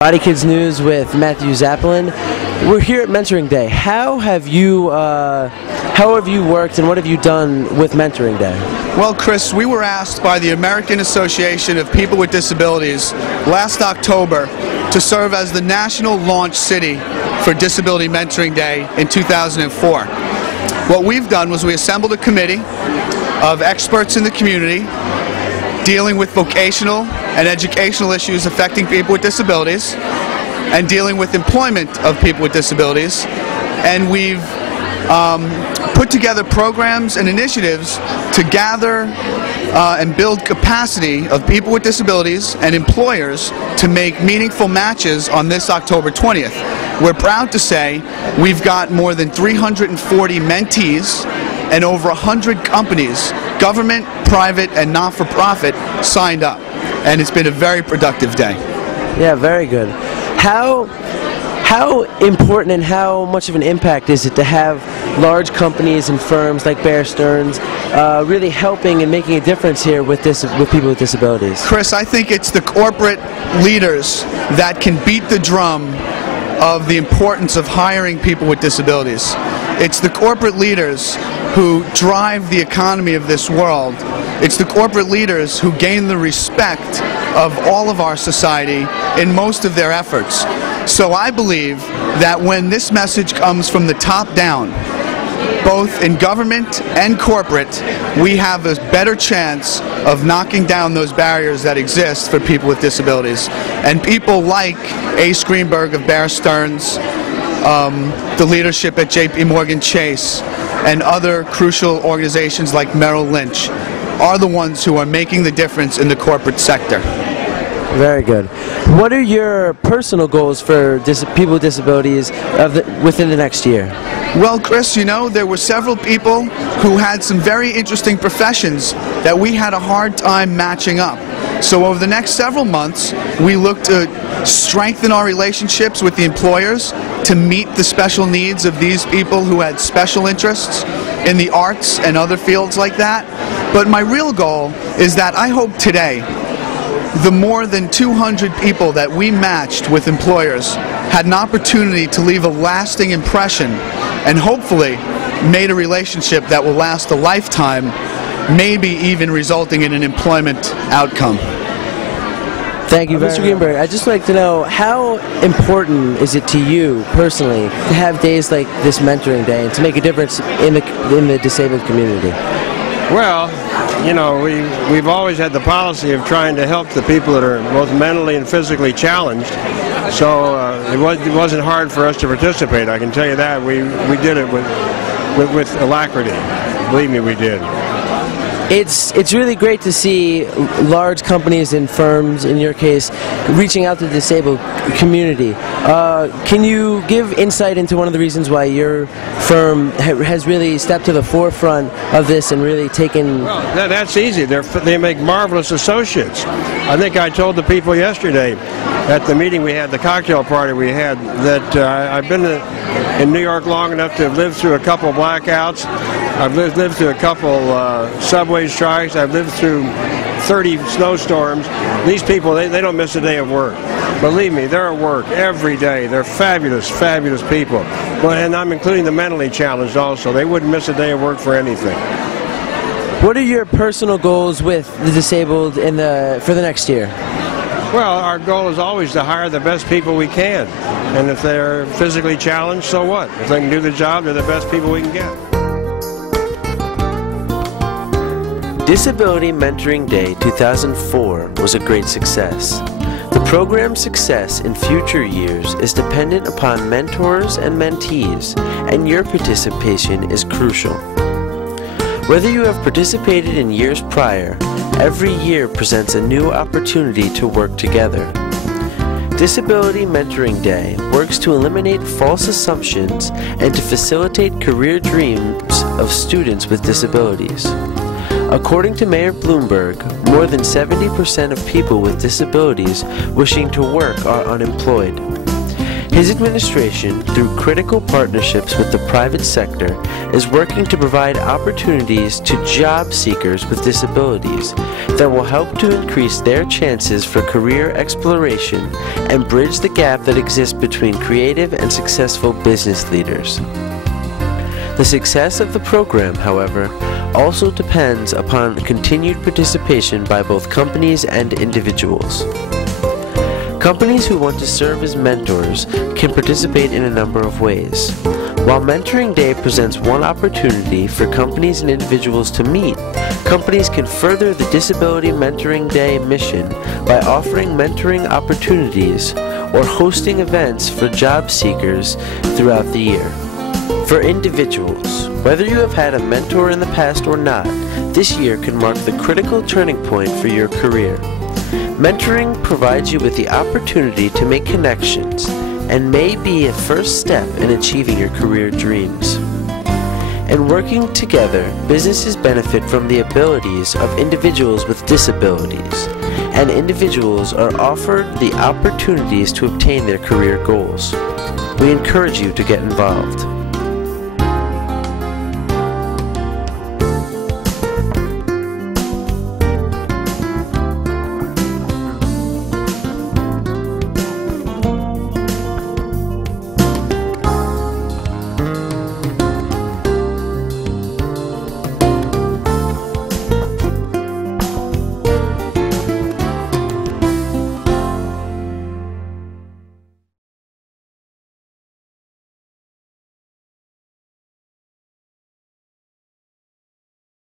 Body Kids News with Matthew Sapolin. We're here at Mentoring Day. How have you worked and what have you done with Mentoring Day? Well, Chris, we were asked by the American Association of People with Disabilities last October to serve as the national launch city for Disability Mentoring Day in 2004. What we've done was we assembled a committee of experts in the community dealing with vocational and educational issues affecting people with disabilities and dealing with employment of people with disabilities. And we've put together programs and initiatives to gather and build capacity of people with disabilities and employers to make meaningful matches on this October 20th. We're proud to say we've got more than 340 mentees and over 100 companies, government, private, and not-for-profit, signed up. And it's been a very productive day. Yeah, very good. How important and how much of an impact is it to have large companies and firms like Bear Stearns really helping and making a difference here with people with disabilities? Chris, I think it's the corporate leaders that can beat the drum of the importance of hiring people with disabilities. It's the corporate leaders who drive the economy of this world. It's the corporate leaders who gain the respect of all of our society in most of their efforts. So I believe that when this message comes from the top down, both in government and corporate, we have a better chance of knocking down those barriers that exist for people with disabilities. And people like Ace Greenberg of Bear Stearns, the leadership at JP Chase, and other crucial organizations like Merrill Lynch are the ones who are making the difference in the corporate sector. Very good. What are your personal goals for people with disabilities within the next year? Well, Chris, you know, there were several people who had some very interesting professions that we had a hard time matching up. So over the next several months, we look to strengthen our relationships with the employers to meet the special needs of these people who had special interests in the arts and other fields like that. But my real goal is that I hope today the more than 200 people that we matched with employers had an opportunity to leave a lasting impression and hopefully made a relationship that will last a lifetime, maybe even resulting in an employment outcome. Thank you, Mr. Greenberg. I'd just like to know, how important is it to you personally to have days like this Mentoring Day and to make a difference in the disabled community? Well, you know, we've always had the policy of trying to help the people that are both mentally and physically challenged. So it wasn't hard for us to participate. I can tell you that. We did it with alacrity. Believe me, we did. It's really great to see large companies and firms, in your case, reaching out to the disabled community. Can you give insight into one of the reasons why your firm has really stepped to the forefront of this and really taken... Well, that's easy. They make marvelous associates. I think I told the people yesterday at the meeting we had, the cocktail party we had, that I've been in New York long enough to have lived through a couple blackouts. I've lived through a couple subway strikes. I've lived through 30 snowstorms. These people, they don't miss a day of work. Believe me, they're at work every day. They're fabulous, fabulous people. And I'm including the mentally challenged also. They wouldn't miss a day of work for anything. What are your personal goals with the disabled for the next year? Well, our goal is always to hire the best people we can. And if they're physically challenged, so what? If they can do the job, they're the best people we can get. Disability Mentoring Day 2004 was a great success. The program's success in future years is dependent upon mentors and mentees, and your participation is crucial. Whether you have participated in years prior, every year presents a new opportunity to work together. Disability Mentoring Day works to eliminate false assumptions and to facilitate career dreams of students with disabilities. According to Mayor Bloomberg, more than 70% of people with disabilities wishing to work are unemployed. His administration, through critical partnerships with the private sector, is working to provide opportunities to job seekers with disabilities that will help to increase their chances for career exploration and bridge the gap that exists between creative and successful business leaders. The success of the program, however, also depends upon continued participation by both companies and individuals. Companies who want to serve as mentors can participate in a number of ways. While Mentoring Day presents one opportunity for companies and individuals to meet, companies can further the Disability Mentoring Day mission by offering mentoring opportunities or hosting events for job seekers throughout the year. For individuals, whether you have had a mentor in the past or not, this year can mark the critical turning point for your career. Mentoring provides you with the opportunity to make connections and may be a first step in achieving your career dreams. In working together, businesses benefit from the abilities of individuals with disabilities, and individuals are offered the opportunities to obtain their career goals. We encourage you to get involved.